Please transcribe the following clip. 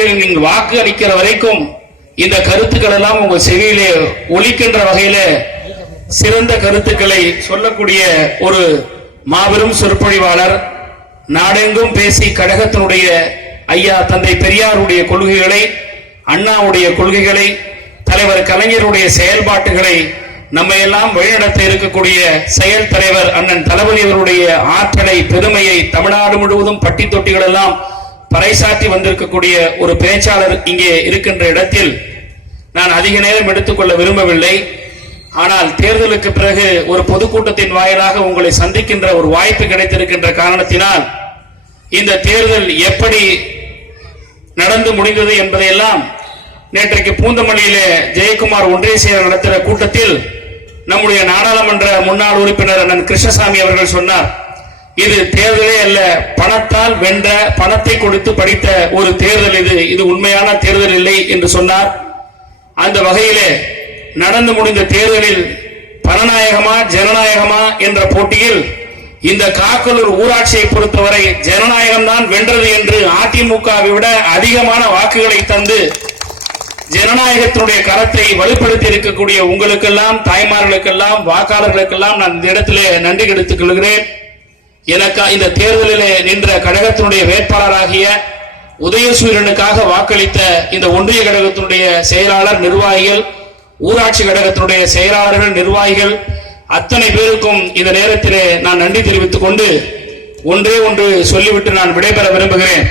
தேர்தலில் நீங்கள் வாக்கு அளிக்கிற வரைக்கும் இந்த கருத்துக்கள் எல்லாம் உங்கள் செவியிலே ஒலிக்கின்ற வகையில சிறந்த கருத்துக்களை சொல்லக்கூடிய ஒரு மாபெரும் சொற்பொழிவாளர், நாடெங்கும் பேசி கழகத்தினுடைய ஐயா தந்தை பெரியாருடைய கொள்கைகளை, அண்ணாவுடைய கொள்கைகளை, தலைவர் கலைஞருடைய செயல்பாட்டுகளை நம்ம எல்லாம் வழிநடத்த இருக்கக்கூடிய செயல் தலைவர் அண்ணன் தளபதி அவருடைய ஆற்றலை, பெருமையை தமிழ்நாடு முழுவதும் பட்டி தொட்டிகள் எல்லாம் பறைசாற்றி வந்திருக்கக்கூடிய ஒரு பேச்சாளர் இங்கே இருக்கின்ற இடத்தில் நான் அதிக நேரம் எடுத்துக்கொள்ள விரும்பவில்லை. ஆனால் தேர்தலுக்கு பிறகு ஒரு பொதுக்கூட்டத்தின் வாயிலாக உங்களை சந்திக்கின்ற ஒரு வாய்ப்பு கிடைத்திருக்கின்ற காரணத்தினால் இந்த தேர்தல் எப்படி நடந்து முடிந்தது என்பதையெல்லாம் நேற்றைக்கு பூந்தமல்லியிலே ஜெயக்குமார் ஒன்றிய செயலர் நடத்துகிற கூட்டத்தில் நம்முடைய நாடாளுமன்ற முன்னாள் உறுப்பினர் அண்ணன் கிருஷ்ணசாமி அவர்கள் சொன்னார், இது தேர்தலே அல்ல, பணத்தால் வென்ற, பணத்தை கொடுத்து படித்த ஒரு தேர்தல் இது உண்மையான தேர்தல் இல்லை என்று சொன்னார். அந்த வகையிலே நடந்து முடிந்த தேர்தலில் பணநாயகமா ஜனநாயகமா என்ற போட்டியில் இந்த காக்கலூர் ஊராட்சியை பொறுத்தவரை ஜனநாயகம் தான் வென்றது என்று அதிமுகவை விட அதிகமான வாக்குகளை தந்து ஜனநாயகத்தினுடைய கரத்தை வலுப்படுத்தி இருக்கக்கூடிய உங்களுக்கெல்லாம், தாய்மார்களுக்கெல்லாம், வாக்காளர்களுக்கெல்லாம் நான் இந்த இடத்திலே நன்றி எடுத்துக் கொள்கிறேன். எனக்கு இந்த தேர்தலிலே நின்ற கழகத்தினுடைய வேட்பாளராகிய உதயசூரியனுக்காக வாக்களித்த இந்த ஒன்றிய கழகத்தினுடைய செயலாளர், நிர்வாகிகள், ஊராட்சி கழகத்தினுடைய செயலாளர்கள், நிர்வாகிகள் அத்தனை பேருக்கும் இந்த நேரத்திலே நான் நன்றி தெரிவித்துக் கொண்டு ஒன்றே ஒன்று சொல்லிவிட்டு நான் விடைபெற விரும்புகிறேன்.